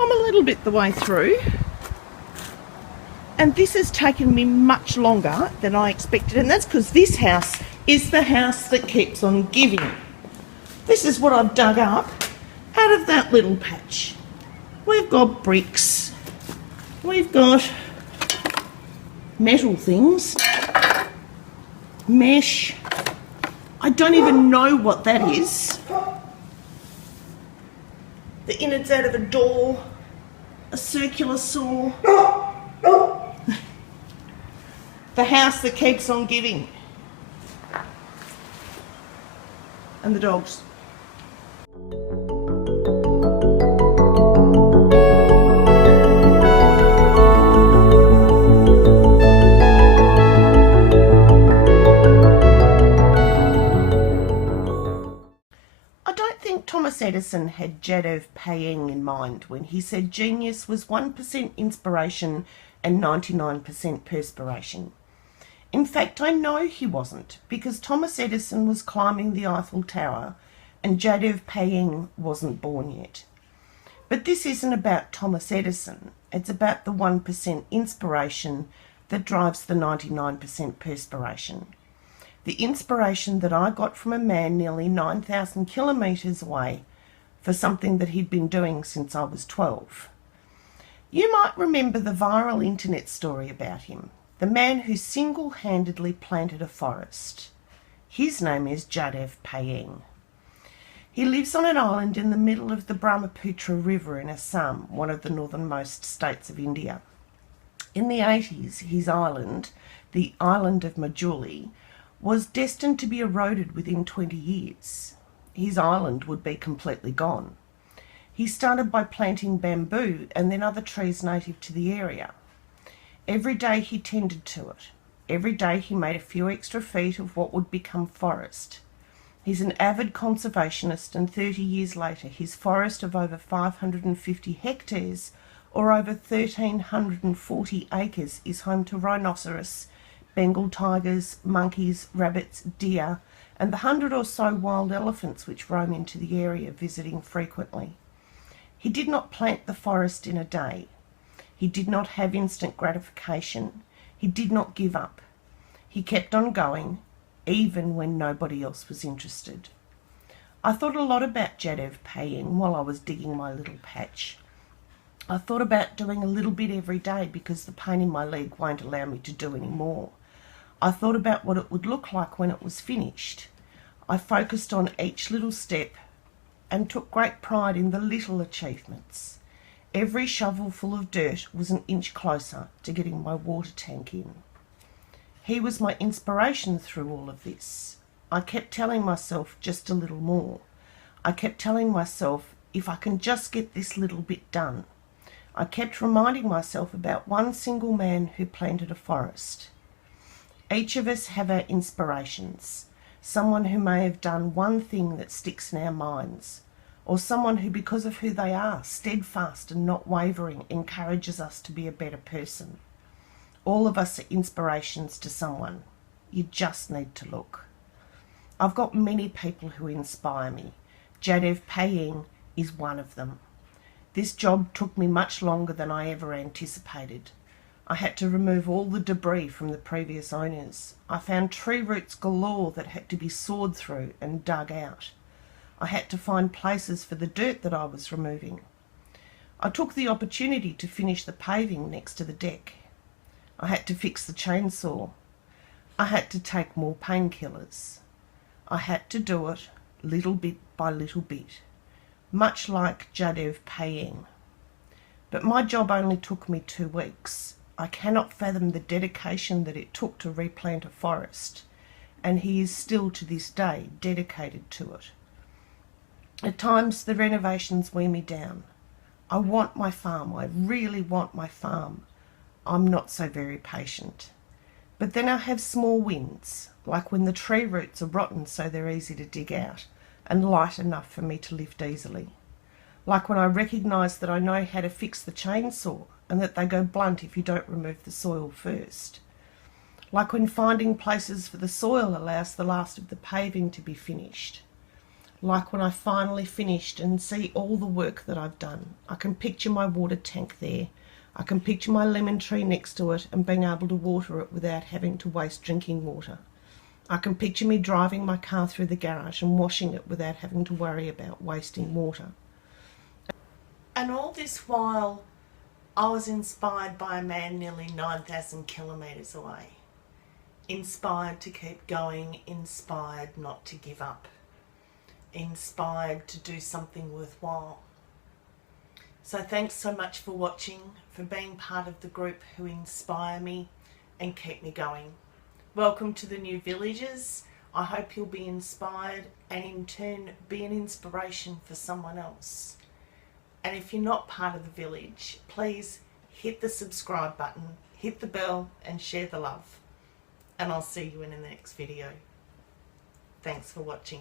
I'm a little bit the way through, and this has taken me much longer than I expected, and that's because this house is the house that keeps on giving. This is what I've dug up out of that little patch. We've got bricks, we've got metal things, mesh, I don't even know what that is. The innards out of a door, a circular saw. The house that keeps on giving. And the dogs. Thomas Edison had Jadev Payeng in mind when he said genius was 1% inspiration and 99% perspiration. In fact, I know he wasn't, because Thomas Edison was climbing the Eiffel Tower and Jadev Payeng wasn't born yet. But this isn't about Thomas Edison, it's about the 1% inspiration that drives the 99% perspiration. The inspiration that I got from a man nearly 9,000 kilometres away for something that he'd been doing since I was 12. You might remember the viral internet story about him, the man who single-handedly planted a forest. His name is Jadev Payeng. He lives on an island in the middle of the Brahmaputra River in Assam, one of the northernmost states of India. In the 80s, his island, the island of Majuli, was destined to be eroded within 20 years. His island would be completely gone. He started by planting bamboo and then other trees native to the area. Every day he tended to it. Every day he made a few extra feet of what would become forest. He's an avid conservationist, and 30 years later his forest of over 550 hectares, or over 1,340 acres, is home to rhinoceros, Bengal tigers, monkeys, rabbits, deer, and the 100 or so wild elephants which roam into the area, visiting frequently. He did not plant the forest in a day. He did not have instant gratification. He did not give up. He kept on going, even when nobody else was interested. I thought a lot about Jadev Payeng while I was digging my little patch. I thought about doing a little bit every day because the pain in my leg won't allow me to do any more. I thought about what it would look like when it was finished. I focused on each little step and took great pride in the little achievements. Every shovel full of dirt was an inch closer to getting my water tank in. He was my inspiration through all of this. I kept telling myself just a little more. I kept telling myself, if I can just get this little bit done. I kept reminding myself about one single man who planted a forest. Each of us have our inspirations, someone who may have done one thing that sticks in our minds, or someone who, because of who they are, steadfast and not wavering, encourages us to be a better person. All of us are inspirations to someone. You just need to look. I've got many people who inspire me. Jadev Payeng is one of them. This job took me much longer than I ever anticipated. I had to remove all the debris from the previous owners. I found tree roots galore that had to be sawed through and dug out. I had to find places for the dirt that I was removing. I took the opportunity to finish the paving next to the deck. I had to fix the chainsaw. I had to take more painkillers. I had to do it little bit by little bit, much like Jadev Payeng. But my job only took me 2 weeks. I cannot fathom the dedication that it took to replant a forest, and he is still to this day dedicated to it. At times the renovations wear me down. I want my farm, I really want my farm. I'm not so very patient. But then I have small wins, like when the tree roots are rotten so they're easy to dig out, and light enough for me to lift easily. Like when I recognise that I know how to fix the chainsaw, and that they go blunt if you don't remove the soil first. Like when finding places for the soil allows the last of the paving to be finished. like when I finally finished and see all the work that I've done. I can picture my water tank there. I can picture my lemon tree next to it and being able to water it without having to waste drinking water. I can picture me driving my car through the garage and washing it without having to worry about wasting water. And all this while, I was inspired by a man nearly 9,000 kilometres away. Inspired to keep going, inspired not to give up. Inspired to do something worthwhile. So thanks so much for watching, for being part of the group who inspire me and keep me going. Welcome to the new villagers. I hope you'll be inspired and in turn be an inspiration for someone else. And if you're not part of the village, please hit the subscribe button, hit the bell and share the love. And I'll see you in the next video. Thanks for watching.